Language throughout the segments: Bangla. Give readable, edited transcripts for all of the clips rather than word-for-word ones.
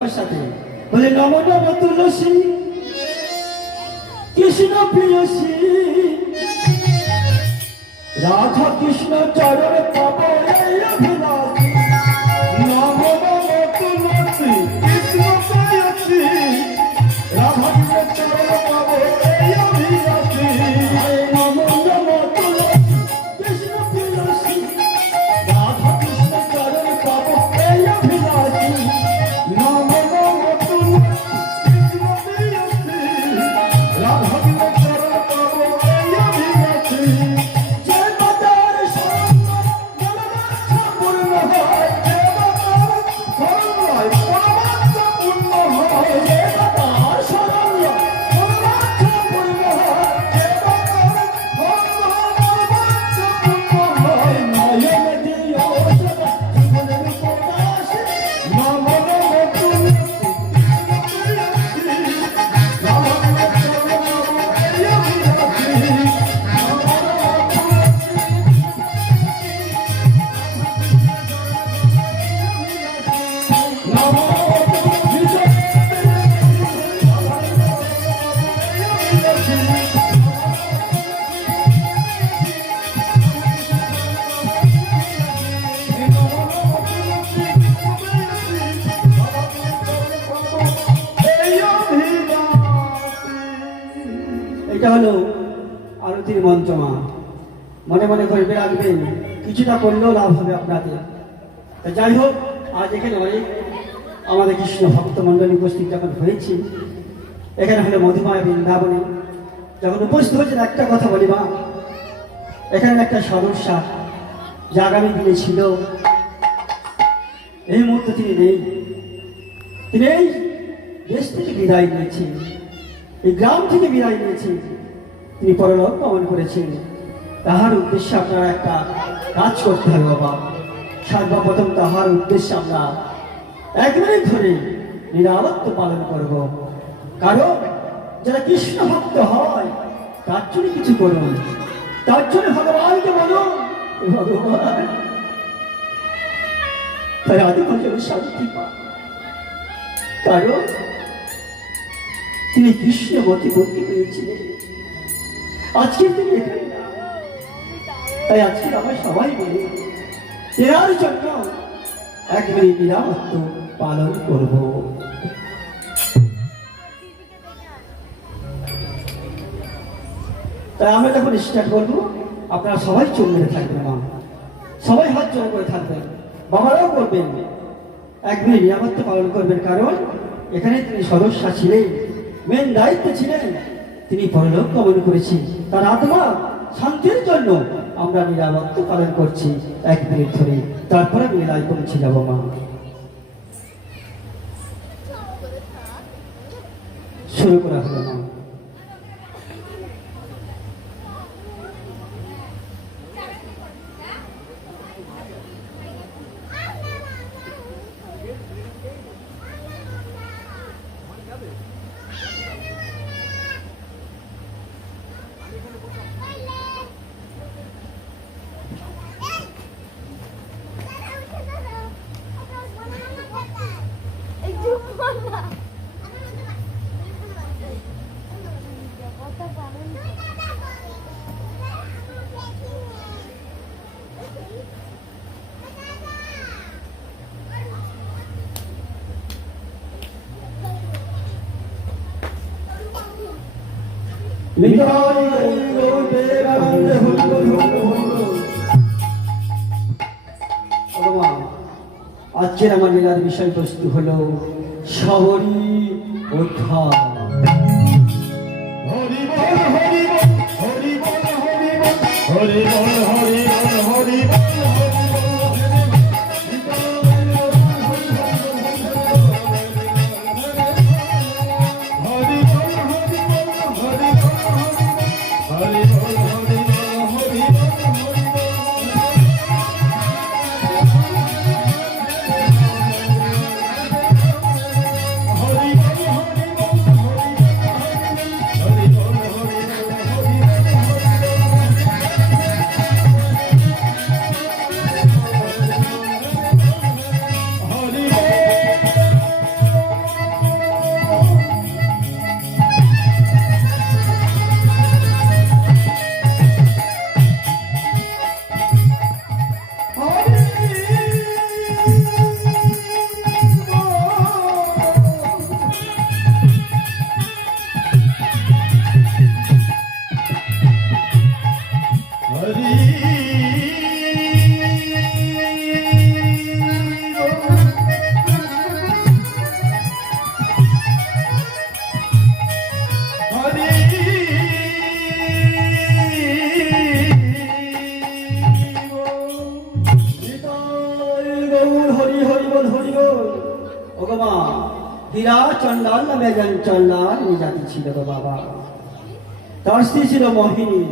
সাথে বলে নম নম তুলসী কৃষ্ণ প্রিয়সী রাধা কৃষ্ণ চরণ পাব এই অভিলাষী নম নম তুলসী কৃষ্ণ প্রেয়সী রাধা কৃষ্ণ চরণ পাব এই অভিলাষী নম নম তুলসী কৃষ্ণ প্রিয়সী রাধা কৃষ্ণ চরণ পাব এই অভিলাষী নম নম তুলসী কৃষ্ণ প্রেয়সী রাধা কৃষ্ণ চরণ পাব এই অভিলাষী যে বাতার শরণ মনোবাঞ্ছা পূর্ণ হয় যে বাতার শরণায় পরমাত্মা পূর্ণ হয় যে বাতার শরণ মনোবাঞ্ছা পূর্ণ হয় যে বাতার পরমাত্মা পূর্ণ হয় নয়ন দিও সদা জীবনের প্রকাশে নম নম তুলসী কৃষ্ণ প্রেয়সী রাধা কৃষ্ণ চরণ পাব এই অভিলাষী নম নম তুলসী নম এটা হলো আরতির মন্ত্রমা মনে মনে করে রাখবেন কিছুটা করলেও লাভ হবে আপনাদের তা যাই হোক আজ এখানে অনেক আমাদের কৃষ্ণ ভক্ত মণ্ডলী উপস্থিত যখন হয়েছে এখানে হলো মধুমায়া বৃন্দাবনে যখন উপস্থিত হয়েছেন একটা কথা বলি মা এখানে একটা সদস্যা যা আগামী দিনে ছিল এই মুহূর্তে তিনি নেই তিনি এই দেশ থেকে বিদায় নিয়েছেন এই গ্রাম থেকে বিদায় নিয়েছেন তিনি পরলোক গমন করেছেন তাহার উদ্দেশ্যে আপনারা একটা কাজ করতে হবে বাবা সর্বপ্রথম তাহার উদ্দেশ্যে আমরা 1 মিনিট ধরে নিরাবত্য পালন করব কারণ যারা কৃষ্ণ ভক্ত হয় তার জন্য কিছু করুন তার জন্য ভগবানকে বলুন হে ভগবান তাই আদিবাসী শান্তি পান কারণ তিনি কৃষ্ণবতী বন্দী হয়েছিলেন আজকে তিনি এখানে না। তাই আজকে আমরা সবাই মিলে এর জন্য 1 মিনিট নিরাবত্য পালন করব তাই আমরা যখন স্টার্ট করবো আপনারা সবাই চোখ মেরে থাকবেন মা সবাই হাত জোড়া করে থাকবেন বাবারাও করবেন 1 মিনিট নিরাপত্তা পালন করবেন কারণ এখানে তিনি সদস্যা ছিলেন মেন দায়িত্ব ছিলেন তিনি পরলোক গমন করেছেন তার আত্মা শান্তির জন্য আমরা নিরাপত্তা পালন করছি 1 মিনিট ধরে তারপরে মেলায় পৌঁছে যাব মা শুরু করা হলো মা আজকের আমার লীলার বিষয়বস্তু হলো শহরী উদ্ধার হরি বল হরি বল হরি বল হরি বল হরি বল হরি বল হরি বল হীরা চন্ডাল নামে একজন চন্ডাল জাতি ছিল গো বাবা। তার স্ত্রী ছিল মোহিনী।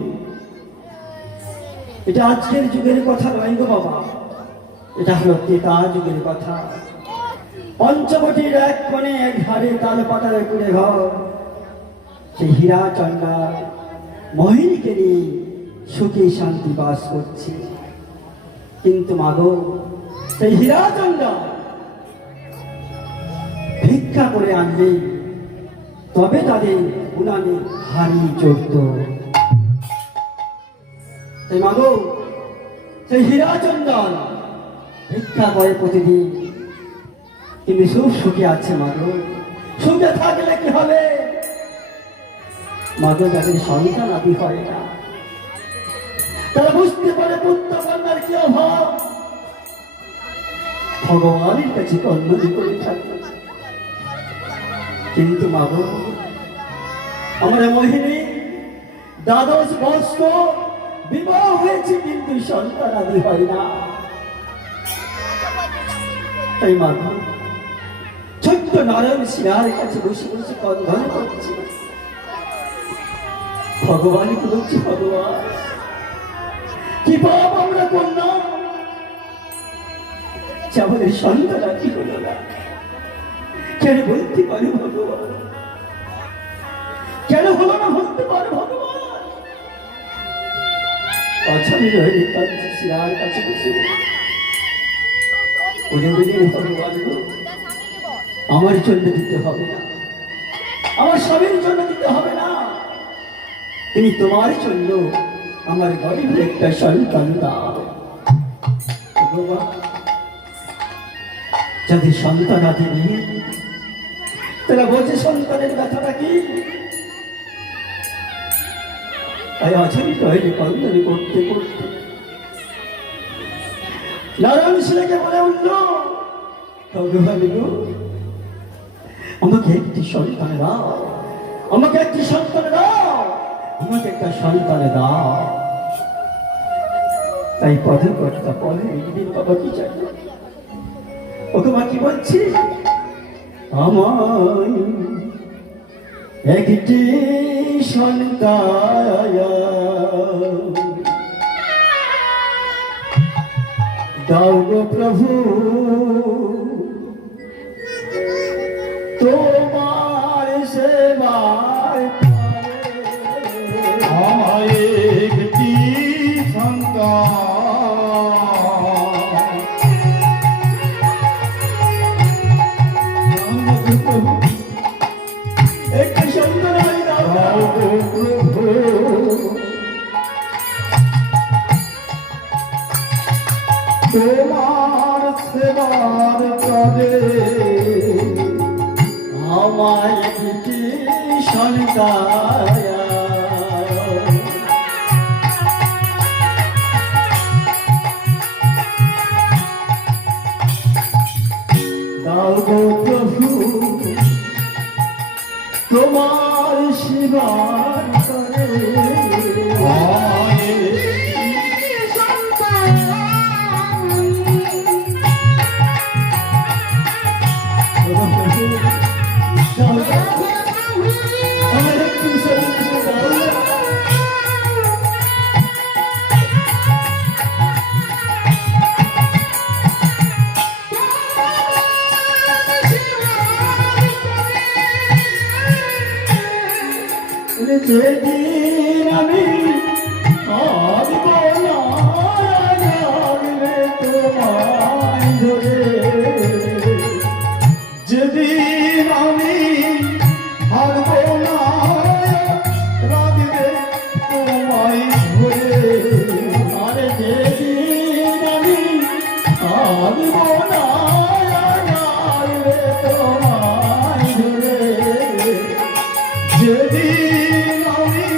এটা আজকের যুগের কথা নয় গো বাবা, এটা হলো ত্রেতা যুগের কথা। পঞ্চবটির এক কোণে এক ধারে তাল পাতার কুড়ে ঘর, সেই হীরা চন্ডাল মোহিনীকে নিয়ে সুখে শান্তি বাস করছে। কিন্তু মাগো, সেই হীরা চন্ডাল ভিক্ষা করে আনলে তবে তাদের উনানে হাড়ি চড়ত। তাই মাগো, সেই হীরা চন্ডাল ভিক্ষা করে প্রতিদিন, কিন্তু খুব সুখে আছে মাগো। সুখে থাকলে কি হবে মাগো? যাদের সন্তান আদি হয় না, তারা বুঝতে পারে পুত্র কন্যার কি অভাব, ভগবানের কাছে কন্যাদি করে থাকে। কিন্তু মাগো, আমার মোহিনী দ্বাদশ বৎসর বিবাহ হয়েছে, কিন্তু সন্তান আদি হয় না। তাই মাগো, ছোট্ট নারায়ণ সিংহের কাছে বসে বসে কন্ধন করছে, ভগবান বলছি, ভগবান কি পাপ আমরা করলাম, যে আমাদের সন্তান কি হলো না? কেন বলতে পারো ভগবান? কেন হলো না বলতে পারো ভগবান? অছামি রয়ে কাঁদছে সিংহের কাছে বসে ভগবান গো, আমার জন্য দিতে হবে না, আমার স্বামীর জন্য দিতে হবে না, তিনি তোমার জন্য আমার গরিবের একটা সন্তান দাও। যাদের সন্তান আদি নেই, তারা বোঝে সন্তানের ব্যথাটা কি। তাই অছাড়িত হয়ে কন্দন করতে করতে নারায়ণ সিংহকে বলে উঠল, ভগবান গো, আমাকে একটি সন্তান দাও, আমাকে একটি সন্তান দাও, আমাকে একটা সন্তান দাও। তাই পদে কর্তা পরে একদিন বাবা কি চাই, ওকে মা কি বলছি, আমায় একটি সন্তান দাও গো প্রভু, তোমার সেবায় আমায় একটি সন্তান একটি সন্তান দাও গো প্রভু, তোমার সেবার তরে আমায় একটি সন্তান দাও গো প্রভু, তোমার সেবার তরে আমায় আমার একটি সন্তান দাও। যেদিন আমি আসব না লাগবে তোমায় ধরে, যেদিন আমি হারবো না রাগবে তোমায় ধরে, আরে যেদিন আমি আসব না লাগবে তোমায় ধরে, যেদিন আমি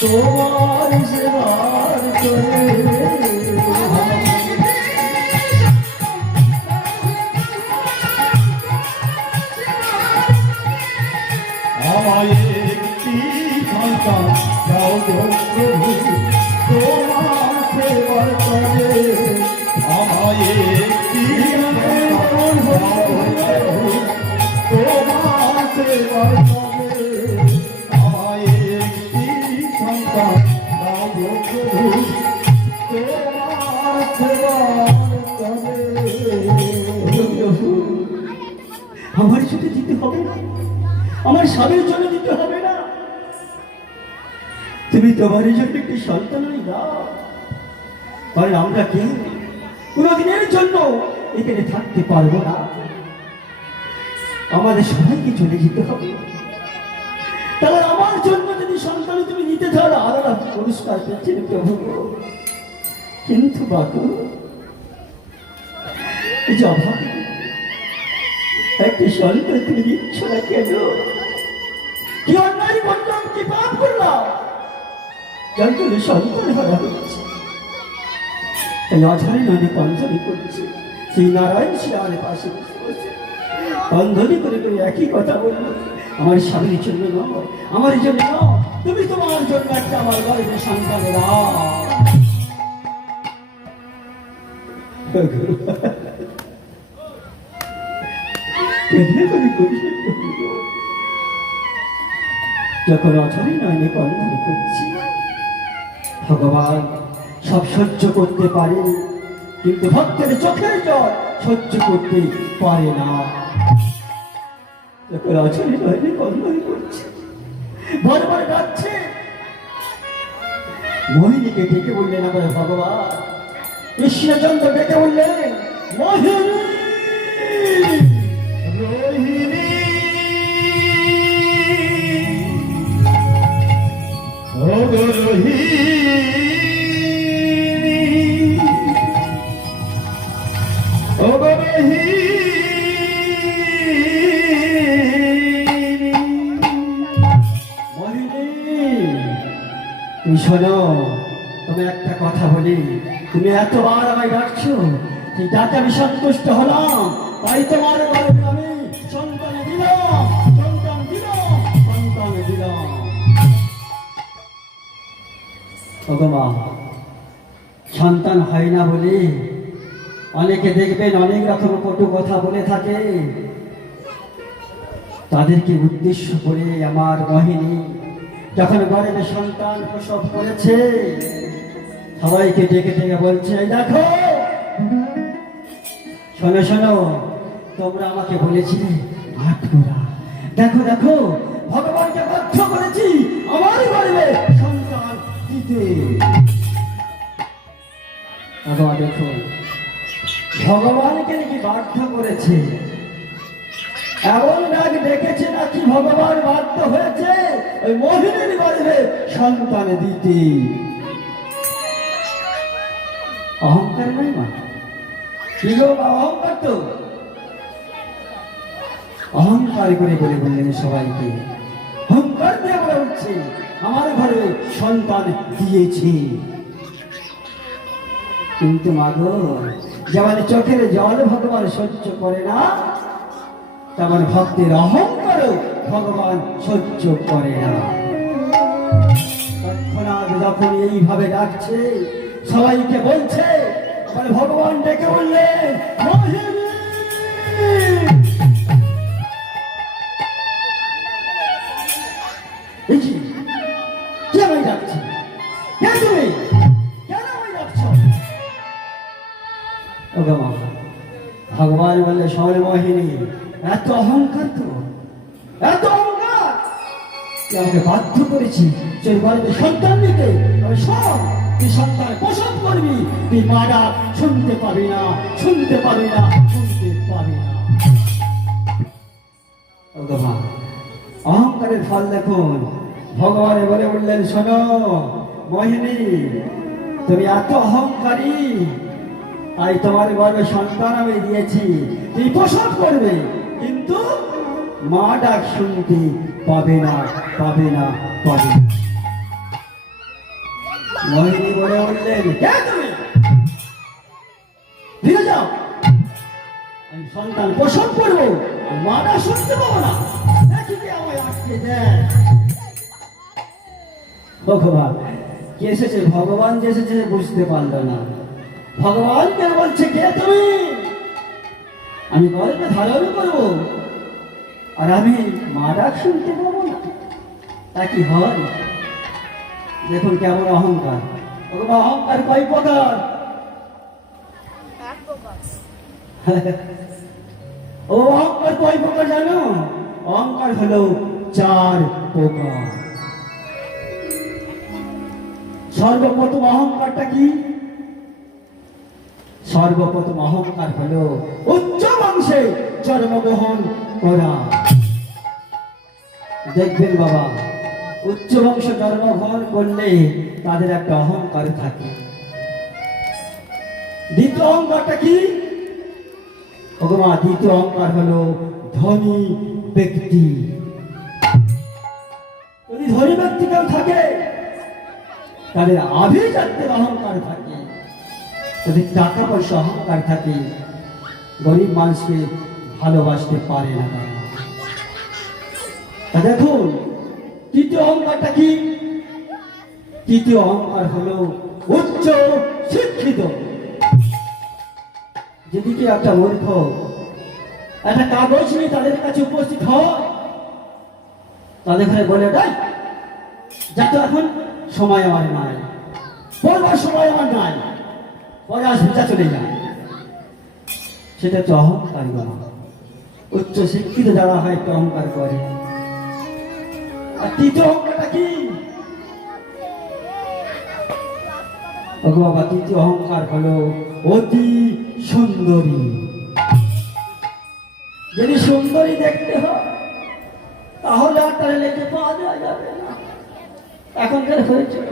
তোমার সেবার করে আমায় একটি সন্তান দাও গো প্রভু তোমার সেবা করে আমায় একটি সন্তান দাও গো প্রভু তোমার সেবা করে আমায় একটি সন্তান দাও গো প্রভু তোমার সেবা করে আমার সাথে দিতে হবে না, আমার স্বামীর জন্য দিতে হবে না, তুমি তোমার জন্য একটি সন্তানই দাও। কারণ আমরা কি কোনদিনের জন্য এখানে থাকতে পারবো না, আমাদের সবাইকে চলে যেতে হবে। তাহলে আমার জন্য যদি সন্তান তুমি নিতে চাও আলাদা পুরস্কার পেয়েছেন প্রভু। কিন্তু বাবু এই যে অভাব একটি সন্তান তুমি দিচ্ছ না কেন? কি অন্যায় করলাম, কি পাপ করলাম যার জন্য সন্তান হারা হচ্ছে? তাই অঝরে নদী অঞ্জলি করছে, সেই নারায়ণ সে আমার পাশে বসে বসে অঞ্জলি করে করে একই কথা বললো, আমার স্বামীর জন্য নয়, আমার জন্য নয়, তুমি তোমার জন্য একটা আমার গর্বে সন্তান দাও। যখন অছরে নয়নে কন্যারে করছি, ভগবান সব সহ্য করতে পারে কিন্তু ভক্তের চোখের জল সহ্য করতে পারে না। যখন অছরে নয়নে কন্যারে করছে, বারবার ডাকছে, মোহিনীকে ডেকে বললেন আমার ভগবান, কৃষ্ণচন্দ্র ডেকে বললেন মোহিনী রোহিণী ও গো রোহিণী ও গো রোহিণী মোহিনী তুমি শোনো, তুমি একটা কথা বলি, তুমি এতবার আমায় ডাকছো, সেই ডাকে আমি সন্তুষ্ট হলাম, তাই তোমার গর্ভে আমি সন্তান দিলাম, সন্তান দিলাম, সন্তান দিলাম। ভগবা সন্তান হয় না বলে অনেকে দেখবেন অনেক রকম কটু কথা বলে থাকে, তাদেরকে উদ্দেশ্য করে আমার মোহিনী যখন গর্ভে সন্তান প্রসব করেছে, সবাইকে ডেকে ডেকে বলছে, এই দেখো, শোনো শোনো, তোমরা আমাকে বলেছিলে আটকুরা, দেখো দেখো ভগবানকে বাধ্য করেছি আমার গর্ভে সন্তান দিতে। ভগবান দেখো, ভগবানকে নাকি বাধ্য করেছে, এমন ডাক ডেকেছে নাকি ভগবান বাধ্য হয়েছে ওই মোহিনীর গর্ভে সন্তান দিতে। অহংকার নয় মা, কি গো অহংকার তো, অহংকার করে বলে বললেন সবাইকে, অহংকার দিয়ে বলে উঠছে আমার ঘরে সন্তান দিয়েছি। কিন্তু মাগো, যেমন চোখের জল ভগবান সহ্য করে না, তেমন ভক্তের অহংকারও ভগবান সহ্য করে না। তৎক্ষণাৎ যখন এইভাবে ডাকছে, সবাইকে বলছে, আবার ভগবান ডেকে বললেন মোহিনী। কে আমায় ডাকছে? কে তুমি? কেন আমায় ডাকছ? ওগো মা, ভগবান বললে শোন মোহিনী, এত অহংকার তো, এত অহংকার, তুই আমাকে বাধ্য করেছি যে গর্ভে সন্তান দিতে। শোন, তুই সন্তান প্রসব করবি, তুই মা ডাক শুনতে পাবি না, শুনতে পাবি না, শুনতে পাবি না। ওগো মা, অহংকারের ফল দেখুন। ভগবান বলে বললেন, শোনো মোহিনী, তুমি এত অহংকারী, তাই তোমার গর্ভে সন্তান আমি দিয়েছি, তুই প্রসব করবে, কিন্তু মা ডাক শুনতে পাবে না, পাবে না, পাবে না। মোহিনী বলে উঠলেন, কে তুমি? ফিরে যাও, আমি সন্তান পোষণ করবো, মানা শুনতে পাবো না। দেখি কে আমায় আটকে দেয়। ভগবান কে এসেছে, ভগবান যে এসেছে বুঝতে পারলো না। ভগবান কেন বলছে, কে তুমি? আমি গল্পে ধারণ করবো আর আমি মা ডাক শুনতে পাবো না, তা কি হয়? দেখুন কেমন অহংকার। ভগবান অহংকার কয় প্রকার? ও অহংকার কয় প্রকার জানো? অহংকার হলো 4 প্রকার। সর্বপ্রথম অহংকারটা কি? সর্বপ্রথম অহংকার হলো উচ্চ বংশে জন্মগ্রহণ করা। দেখবেন বাবা, উচ্চ বংশ জন্মগ্রহণ করলে তাদের একটা অহংকার থাকে। দ্বিতীয় অহংকারটা কি? ভগবান দ্বিতীয় অহংকার হলো ধনী ব্যক্তি। যদি ধনী ব্যক্তি কেউ থাকে তাদের আভিজাত্যের অহংকার থাকে। যদি টাকা পয়সা অহংকার থাকে, গরিব মানুষকে ভালোবাসতে পারে না তারা। তা দেখুন তৃতীয় অহংকারটা কি? তৃতীয় অহংকার হলো উচ্চ শিক্ষিত। যেদিকে একটা মূর্খ একটা কাগজ নিয়ে তাদের কাছে উপস্থিত হয়, তাদের ঘরে বলে দেয়, যাতে এখন সময় আমার নাই, পড়বার সময় আমার নাই, পরে আসবে, যা চলে যায়। সেটা হচ্ছে অহংকার। উচ্চ শিক্ষিত যারা হয় একটু অহংকার করে। আর তৃতীয় অহংকারটা কি? বাবা তৃতীয় অহংকার হলো অতি সুন্দরী। যদি সুন্দরী দেখতে হয় তাহলে আর তার লেগে পাওয়া দেওয়া যাবে না। এখনকার হয়েছিল,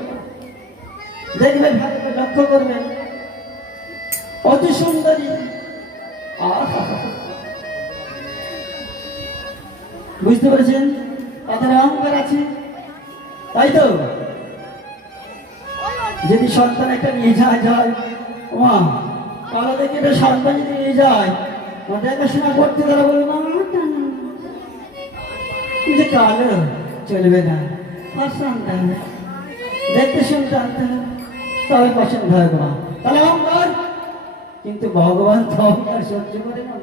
দেখবেন ভালো লক্ষ্য করবেন, অতি সুন্দরী। বুঝতে পেরেছেন? তাদের অহংকার আছে, তাই তো? যদি সন্তান একটা নিয়ে যায়, মা কালো দেখে একটা সন্তান যদি নিয়ে যায়, দেখাশোনা করতে তারা বলবে, মা যে কালো চলবে না, আর সন্তান দেখতে শুনতে আনতে তবে পছন্দ হয় মা। তাহলে অহংকার। কিন্তু ভগবান তো অহংকার সহ্য করে না,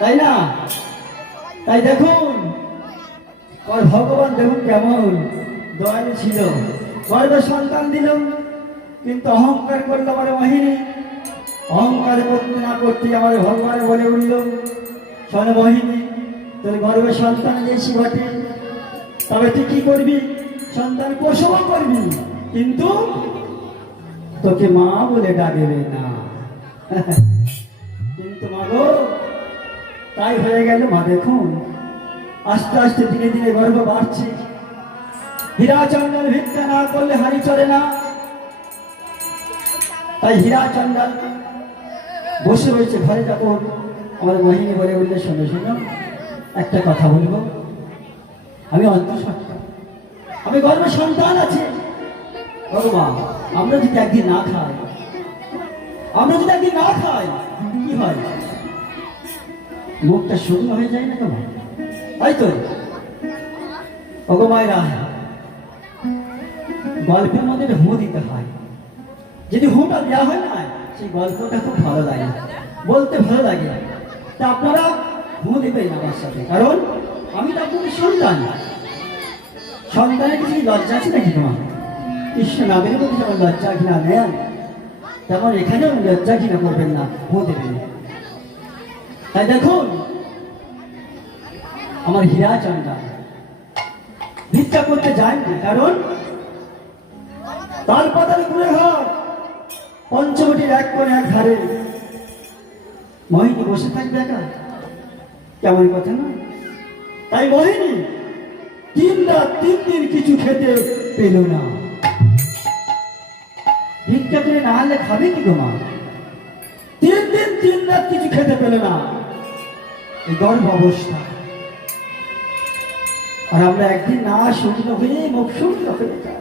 তাই না? তাই দেখুন ভগবান দেখুন কেমন দয়ালু ছিল। গর্ভে সন্তান দিল, কিন্তু অহংকার করলো আমার মোহিনী। অহংকার করতে না করতে আমার ভগবান বলে উঠল, শোনো মোহিনী, তোর গর্ভে সন্তান দিয়েছি বটে, তবে তুই কি করবি? সন্তান প্রসব করবি, কিন্তু তোকে মা বলে ডাকবে না। কিন্তু মা গো, তাই হয়ে গেল। মা দেখুন আস্তে আস্তে দিনে দিনে গর্ভ বাড়ছে। হীরা চন্দন ভিক্ষা না করলে হাড়ি চলে না। তাই হীরা চন্দন বসে রয়েছে ঘরে। যখন আমার মোহিনী বলে উঠলে, শোনো শোনো একটা কথা বলবো, আমি অন্তঃসত্ত্বা, আমি গর্ভে সন্তান আছে। ভগবান আমরা যদি একদিন না খাই, কি হয়? মুখটা শুকনো হয়ে যায় না তোমার? তাই তো ভগবানরা গল্পের মধ্যে হু দিতে হয়। যদি হুটা দেওয়া হয় না, সেই গল্পটা খুব ভালো লাগে, বলতে ভালো লাগে। তা আপনারা হু দেবেন আমার সাথে, কারণ আমি তো আপনাদের সন্তান। সন্তানের কিছু লজ্জা আছে নাকি তোমার? কৃষ্ণ নামের মধ্যে যেমন লজ্জা ঘৃণা নেন, তেমন এখানেও লজ্জা ঘৃণা করবেন না, হু দেবেন। তাই দেখুন আমার হীরা চন্দন ভিক্ষা করতে যায় না, কারণ তার পাতাল ঘুরে ঘর পঞ্চবটির এক কোণে এক ধারে মোহিনী বসে থাকবে একা, কেমন কথা না? তাই মোহিনী 3 রাত 3 দিন কিছু খেতে পেল না। ভিক্ষা করে না হলে খাবে কি গো মা? 3 দিন 3 রাত কিছু খেতে পেল না, এই গর্ভ অবস্থা। আর আমরা একদিন না শূন্য হয়ে মুখ শূন্য হয়ে যাই।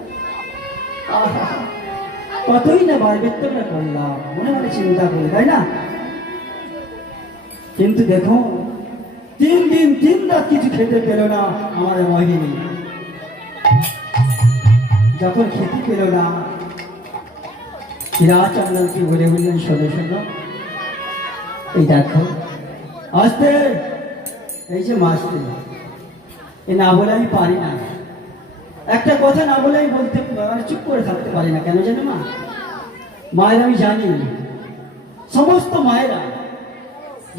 কতই না বারবেত্তরা করলাম মনে মনে চিন্তা করি, তাই না? কিন্তু দেখো 3 দিন 3 রাত কিছু খেতে পেল না আমার মহিনী। যখন খেতে পেল না, হীরাচন্দনকে বলে বললেন, শোনো শোনো, এই দেখো আসতে, এই যে মাসতে, এ না বলে আমি পারি না, একটা কথা না বলে আমি বলতে মানে চুপ করে থাকতে পারি না। কেন জানো মা? মায়ের আমি জানি, সমস্ত মায়েরা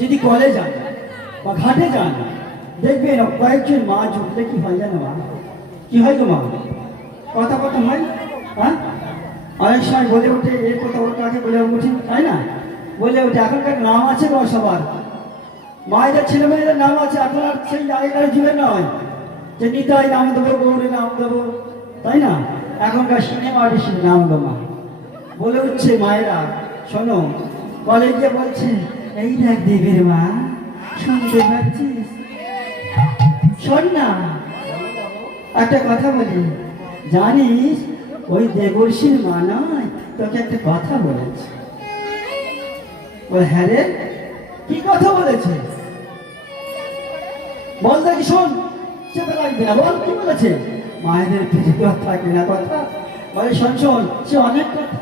যদি কলে যান বা ঘাটে যান, দেখবেন কয়েকজন মা জুটলে কি হয় জানো মা? কি হয় গো মা? কথা কথা হয়, হ্যাঁ? অনেক সময় বলে ওঠে এর কথা ওর কাছে বলে উঠি, তাই না? বলে ওঠে, এখনকার নাম আছে গো সবার, মায়েদের ছেলে মেয়েদের নাম আছে, এখন আর সেই আগেকার যুগে নয় যে নিতাই নাম দেবো, গৌরী নাম দেবো, তাই না? এখনকার সিনেমা আর্টিস্টের নাম গো মা। বলে উঠছে মায়েরা, শোনো, কলে গিয়ে বলছে, এই দেখ দেবীর মা, শুনতে পাচ্ছিস? শোন না, একটা কথা বলি, জানিস ওই দেবর্ষীর মা নয় তোকে একটা কথা বলেছে। বলে, হ্যাঁ রে, কি কথা বলেছে? বল দেখি, শোন, চেপে লাগবে না, বল কি বলেছে? মায়েদের পেটে থাকে না কথা। বলে, শোন শোন, সে অনেক কথা।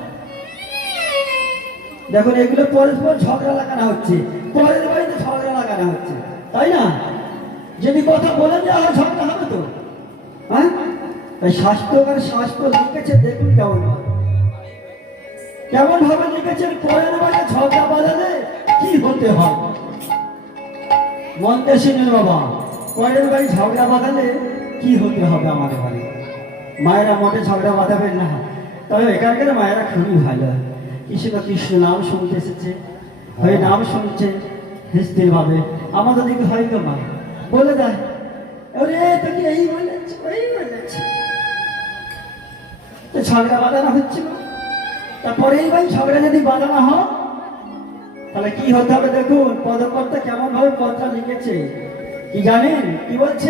দেখুন, এগুলো পরস্পর ঝগড়া লাগানো হচ্ছে, পরের বাড়িতে ঝগড়া লাগানো হচ্ছে, তাই না? যদি কথা বলে দেওয়া হয় ঝগড়া হবে তো, হ্যাঁ? তাই শাস্ত্রকার শাস্ত্র লিখেছে, দেখুন কেমন হয়, কেমন ভাবে লিখেছেন, পরের বাড়িতে ঝগড়া বাঁধালে কি হতে হয়। মন্ত্রে শুনে বাবা, পরের বাড়ি ঝগড়া বাঁধালে কি হতে হবে আমাদের বাড়ি। মায়েরা মোটে ঝগড়া বাঁধাবেন না, তবে এখানকার মায়েরা খুবই ভালো। কৃষ্ণ কৃষ্ণ নাম শুনতে এসেছে, হয়ে নাম শুনছে স্থির ভাবে, আমাদের দিকে হয়তো মা বলে দেয়, ওরে তোকে এই বলেছে ওই বলেছে, তো ঝগড়া বাঁধানো হচ্ছে না। তারপরে এই ভাই ঝগড়া যদি বাঁধানো হয় তাহলে কি হতে হবে দেখুন, পদকর্তা কেমন ভাবে পদটা লিখেছে, কি জানেন কি বলছে?